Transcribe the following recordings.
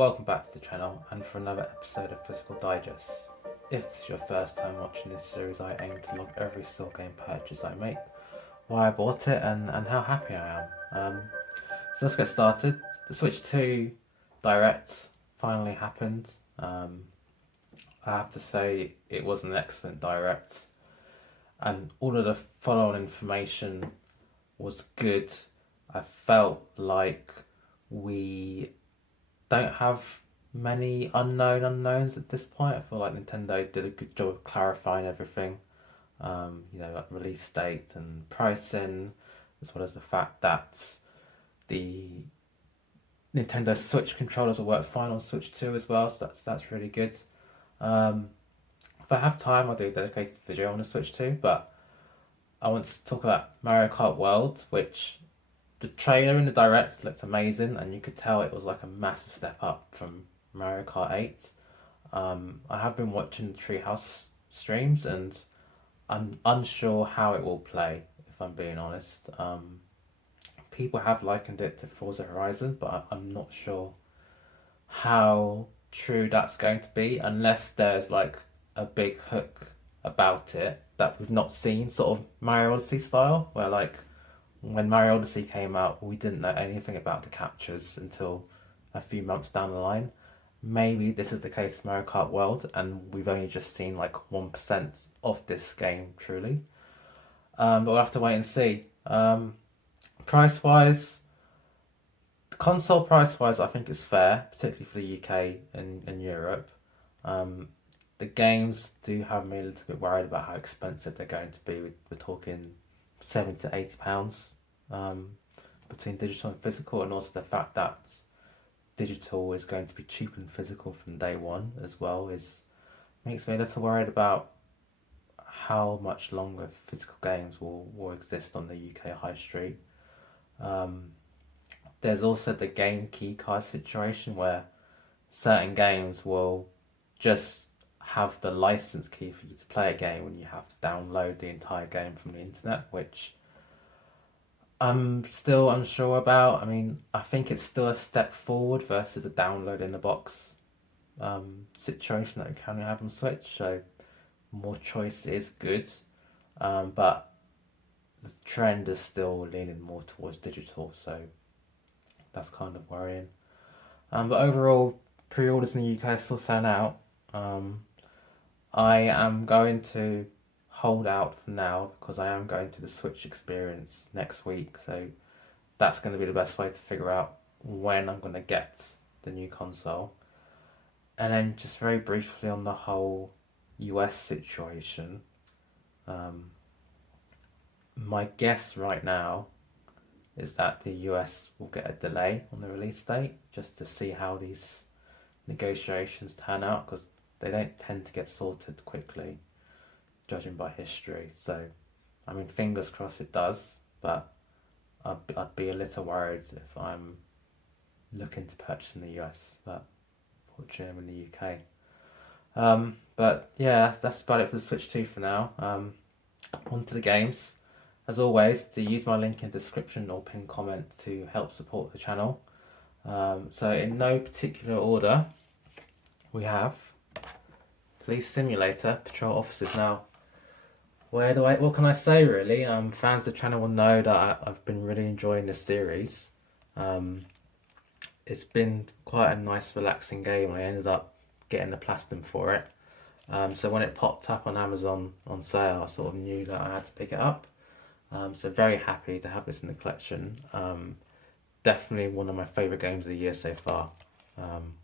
Welcome back to the channel and for another episode of Physical Digest. If this is your first time watching this series, I aim to log every still game purchase I make, why I bought it and how happy I am. So let's get started. The Switch 2 Direct finally happened. I have to say it was an excellent Direct and all of the follow-on information was good. I felt like we don't have many unknowns at this point. I feel like Nintendo did a good job of clarifying everything. Like release date and pricing, as well as the fact that the Nintendo Switch controllers will work fine on Switch 2 as well, so that's really good. If I have time, I'll do a dedicated video on the Switch 2, but I want to talk about Mario Kart World, which the trailer in the Direct looked amazing, and you could tell it was like a massive step up from Mario Kart 8. I have been watching the Treehouse streams, and I'm unsure how it will play, if I'm being honest. People have likened it to Forza Horizon, but I'm not sure how true that's going to be, unless there's like a big hook about it that we've not seen, sort of Mario Odyssey style, where like when Mario Odyssey came out, we didn't know anything about the captures until a few months down the line. Maybe this is the case with Mario Kart World, and we've only just seen like 1% of this game truly. But we'll have to wait and see. Price wise, console price wise, I think it's fair, particularly for the UK and Europe. The games do have me a little bit worried about how expensive they're going to be. We're talking £70 to £80 between digital and physical, and also the fact that digital is going to be cheaper than physical from day one as well makes me a little worried about how much longer physical games will exist on the UK high street. There's also the game key card situation where certain games will just have the license key for you to play a game when you have to download the entire game from the internet, which I'm still unsure about. I mean, I think it's still a step forward versus a download in the box situation that we currently have on Switch, so more choice is good, but the trend is still leaning more towards digital, so that's kind of worrying. But overall, pre-orders in the UK are still selling out. I am going to hold out for now because I am going to the Switch experience next week, so that's going to be the best way to figure out when I'm going to get the new console. And then just very briefly on the whole US situation, my guess right now is that the US will get a delay on the release date just to see how these negotiations turn out, because they don't tend to get sorted quickly, judging by history. So, I mean, fingers crossed it does, but I'd be a little worried if I'm looking to purchase in the US, but fortunately I'm in the UK. But yeah, that's about it for the Switch 2 for now. On to the games. As always, to use my link in the description or pinned comment to help support the channel. So in no particular order, we have Police Simulator Patrol Officers. Now, what can I say really? Fans of the channel will know that I've been really enjoying this series. It's been quite a nice relaxing game. I ended up getting the Platinum for it. So when it popped up on Amazon on sale, I sort of knew that I had to pick it up. So very happy to have this in the collection. Definitely one of my favourite games of the year so far,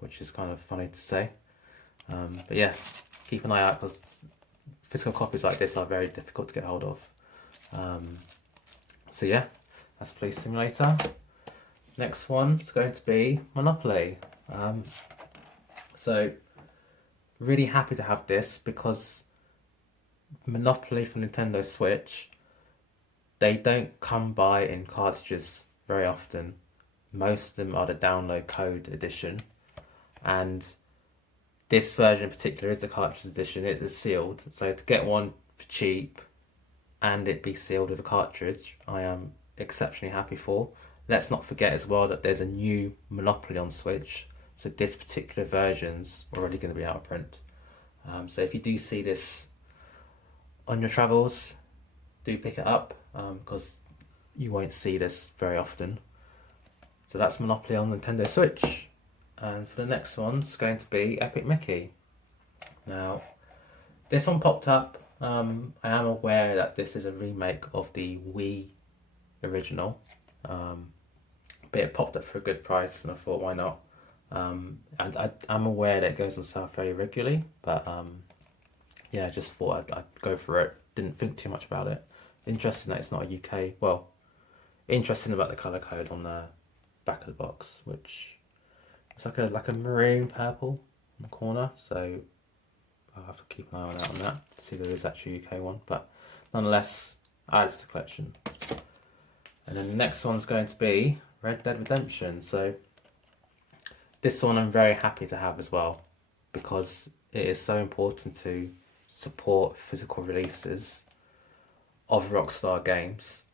which is kind of funny to say. But yeah, keep an eye out because physical copies like this are very difficult to get hold of. So yeah, that's Police Simulator. Next one is going to be Monopoly. So really happy to have this because Monopoly from Nintendo Switch, they don't come by in cartridges very often. Most of them are the download code edition, and this version in particular is the cartridge edition. It is sealed, so to get one for cheap and it be sealed with a cartridge, I am exceptionally happy for. Let's not forget as well that there's a new Monopoly on Switch, So this particular version's already going to be out of print. So if you do see this on your travels, do pick it up, because you won't see this very often. So that's Monopoly on Nintendo Switch. And for the next one, it's going to be Epic Mickey. Now, this one popped up. I am aware that this is a remake of the Wii original, but it popped up for a good price, and I thought, why not? And I'm aware that it goes on sale very regularly, but yeah, I just thought I'd go for it. Didn't think too much about it. Interesting that it's not a UK. Well, interesting about the colour code on the back of the box, which it's like a maroon purple in the corner. So I'll have to keep an eye on that to see if there is actually a UK one. But nonetheless, add it to the collection. And then the next one's going to be Red Dead Redemption. So this one I'm very happy to have as well, because it is so important to support physical releases of Rockstar games.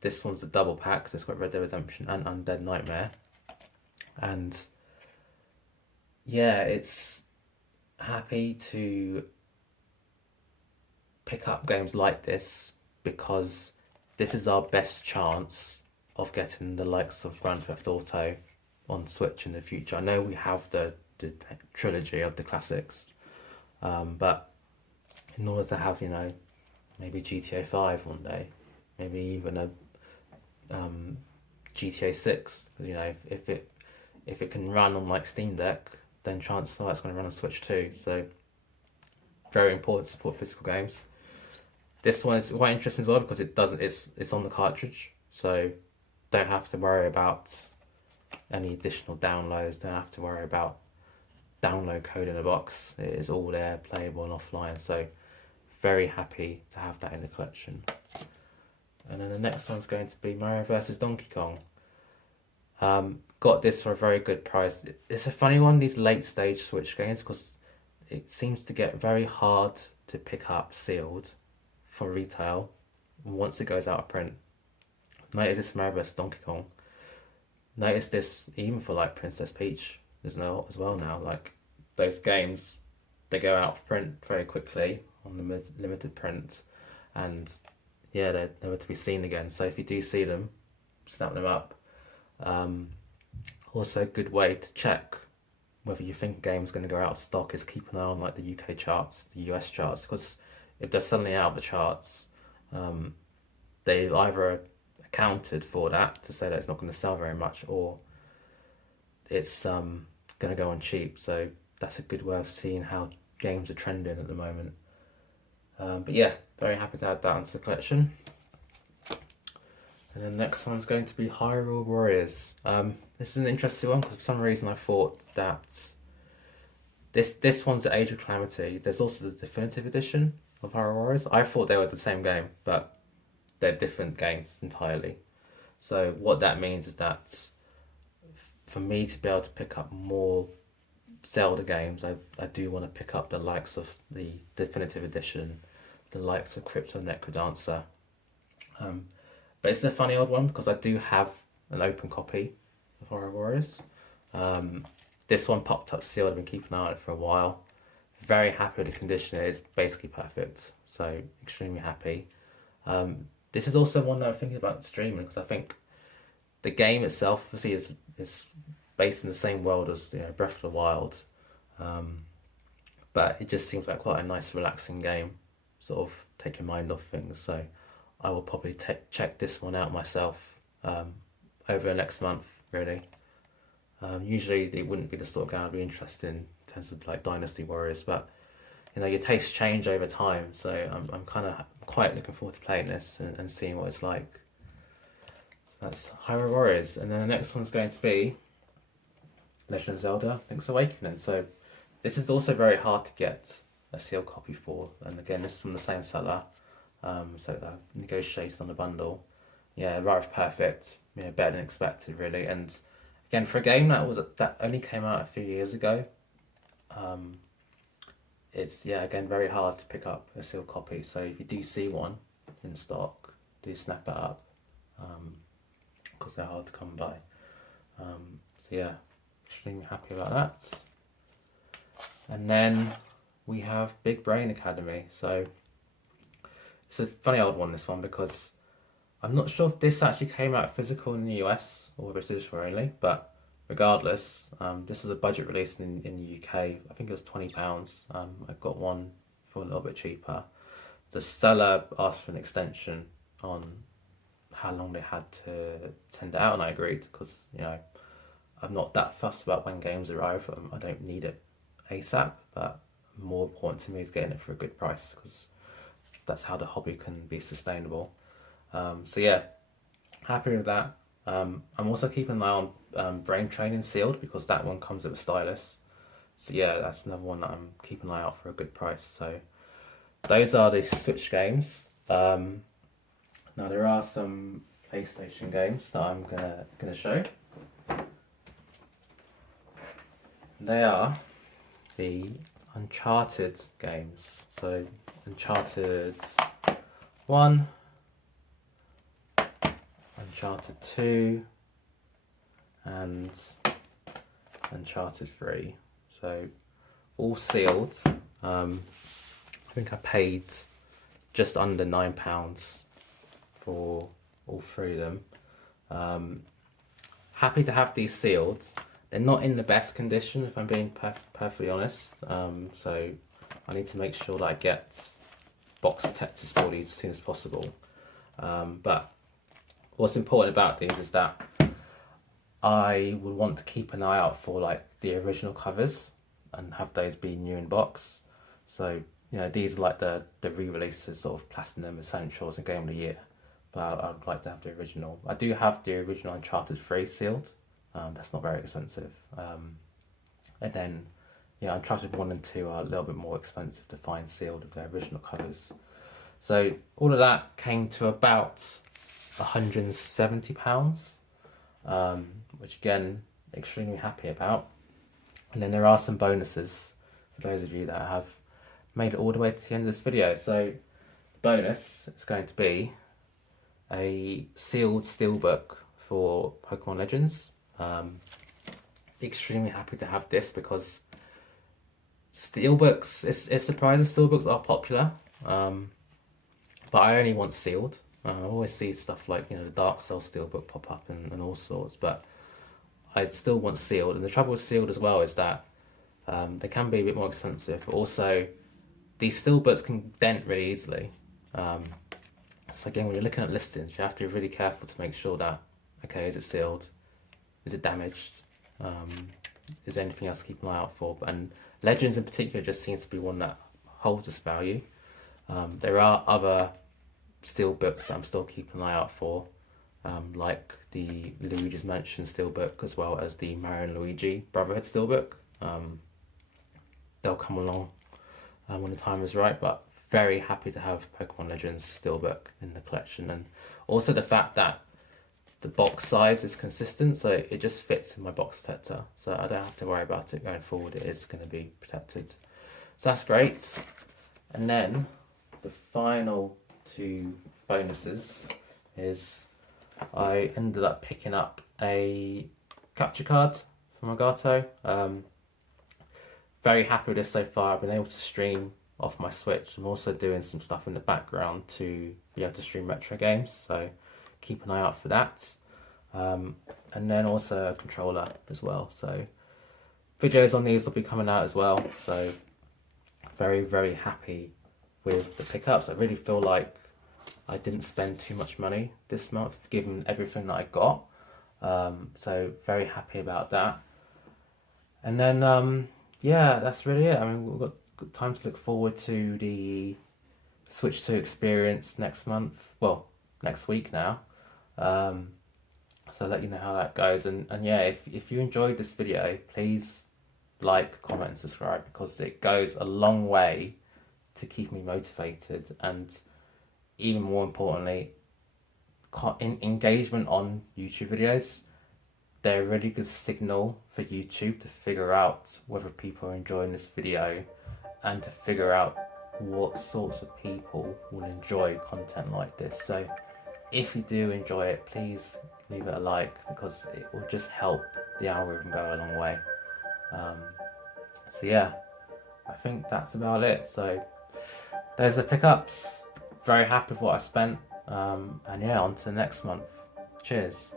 This one's a double pack, so it's got Red Dead Redemption and Undead Nightmare. And yeah, it's happy to pick up games like this, because this is our best chance of getting the likes of Grand Theft Auto on Switch in the future. I know we have the trilogy of the classics, but in order to have, maybe GTA 5 one day, maybe even a GTA 6, if it can run on like Steam Deck, then chances are it's going to run on Switch too. So very important to support physical games. This one is quite interesting as well, because it's on the cartridge, so don't have to worry about any additional downloads, don't have to worry about download code in the box. It is all there, playable and offline, so very happy to have that in the collection. And then the next one's going to be Mario vs Donkey Kong. Got this for a very good price. It's a funny one, these late stage Switch games, because it seems to get very hard to pick up sealed for retail once it goes out of print. Notice this Mario vs Donkey Kong. Notice this even for like Princess Peach as well now. Like those games, they go out of print very quickly on the limited print, and yeah, they're never to be seen again. So if you do see them, snap them up. Also, a good way to check whether you think a game's going to go out of stock is keep an eye on like the UK charts, the US charts, because if they're suddenly out of the charts, they've either accounted for that to say that it's not going to sell very much, or it's going to go on cheap. So that's a good way of seeing how games are trending at the moment. But yeah, very happy to add that onto the collection. And then the next one's going to be Hyrule Warriors. This is an interesting one, because for some reason I thought that this one's the Age of Calamity. There's also the definitive edition of Hyrule Warriors. I thought they were the same game, but they're different games entirely. So what that means is that for me to be able to pick up more Zelda games, I do want to pick up the likes of the definitive edition, the likes of Crypto Necrodancer. But it's a funny old one, because I do have an open copy of Hyrule Warriors. This one popped up sealed. I've been keeping an eye on it for a while. Very happy with the condition. It is basically perfect, so extremely happy. This is also one that I'm thinking about streaming, because I think the game itself obviously is based in the same world as Breath of the Wild, but it just seems like quite a nice relaxing game, sort of take your mind off things. So I will probably check this one out myself over the next month, really. Usually it wouldn't be the sort of game I'd be interested in terms of like Dynasty Warriors, but your tastes change over time, so I'm kind of quite looking forward to playing this and seeing what it's like. So that's Hyrule Warriors. And then the next one's going to be Legend of Zelda Link's Awakening. So this is also very hard to get a sealed copy for, and again, this is from the same seller, so I negotiated on the bundle. Yeah, rather perfect, better than expected, really. And again, for a game that only came out a few years ago, it's again very hard to pick up a sealed copy. So if you do see one in stock, do snap it up, because they're hard to come by. So yeah, extremely happy about that. And then we have Big Brain Academy. So it's a funny old one, this one, because I'm not sure if this actually came out physical in the US or if it's digital only, but regardless, this was a budget release in the UK. I think it was £20. I got one for a little bit cheaper. The seller asked for an extension on how long they had to send it out, and I agreed because, you know, I'm not that fussed about when games arrive. I don't need it ASAP, but more important to me is getting it for a good price because that's how the hobby can be sustainable. So yeah, happy with that. I'm also keeping an eye on Brain Training Sealed because that one comes with a stylus. So yeah, that's another one that I'm keeping an eye out for a good price. So those are the Switch games. Now there are some PlayStation games that I'm gonna show. They are the Uncharted games. So Uncharted 1, Uncharted 2, and Uncharted 3. So all sealed. I think I paid just under £9 for all three of them. Happy to have these sealed. They're not in the best condition, if I'm being perfectly honest. So I need to make sure that I get box protectors for these as soon as possible. But what's important about these is that I would want to keep an eye out for like the original covers and have those be new in box. So, you know, these are like the re-releases, sort of Platinum Essentials and Game of the Year. But I'd like to have the original. I do have the original Uncharted 3 sealed. That's not very expensive. And then, yeah, Uncharted 1 and 2 are a little bit more expensive to find sealed with their original covers. So all of that came to about £170, which again, extremely happy about. And then there are some bonuses for those of you that have made it all the way to the end of this video. So the bonus is going to be a sealed steelbook for Pokemon Legends. Extremely happy to have this because steelbooks, it's surprising steelbooks are popular, but I only want sealed. I always see stuff like, you know, the Dark Souls steelbook pop up and all sorts, but I still want sealed. And the trouble with sealed as well is that they can be a bit more expensive, but also these steelbooks can dent really easily. So again, when you're looking at listings, you have to be really careful to make sure that, okay, is it sealed? Is it damaged? Is there anything else to keep an eye out for? And Legends in particular just seems to be one that holds its value. There are other steelbooks that I'm still keeping an eye out for, like the Luigi's Mansion steelbook, as well as the Mario and Luigi Brotherhood steelbook. They'll come along when the time is right, but very happy to have Pokemon Legends steelbook in the collection, and also the fact that the box size is consistent, so it just fits in my box protector, so I don't have to worry about it going forward. It is going to be protected, so that's great. And then the final two bonuses is I ended up picking up a capture card from Elgato. Very happy with this so far. I've been able to stream off my Switch. I'm also doing some stuff in the background to be able to stream retro games, so keep an eye out for that. And then also a controller as well, so videos on these will be coming out as well. So very, very happy with the pickups. I really feel like I didn't spend too much money this month given everything that I got, so very happy about that. And then yeah, that's really it. I mean, we've got good time to look forward to the Switch 2 experience next month, well, next week now. So I'll let you know how that goes. And yeah, if you enjoyed this video, please like, comment and subscribe, because it goes a long way to keep me motivated, and even more importantly, engagement on YouTube videos. They're a really good signal for YouTube to figure out whether people are enjoying this video and to figure out what sorts of people will enjoy content like this. So if you do enjoy it, please leave it a like, because it will just help the algorithm go a long way. So yeah, I think that's about it. So there's the pickups. Very happy with what I spent. And yeah, on to next month. Cheers.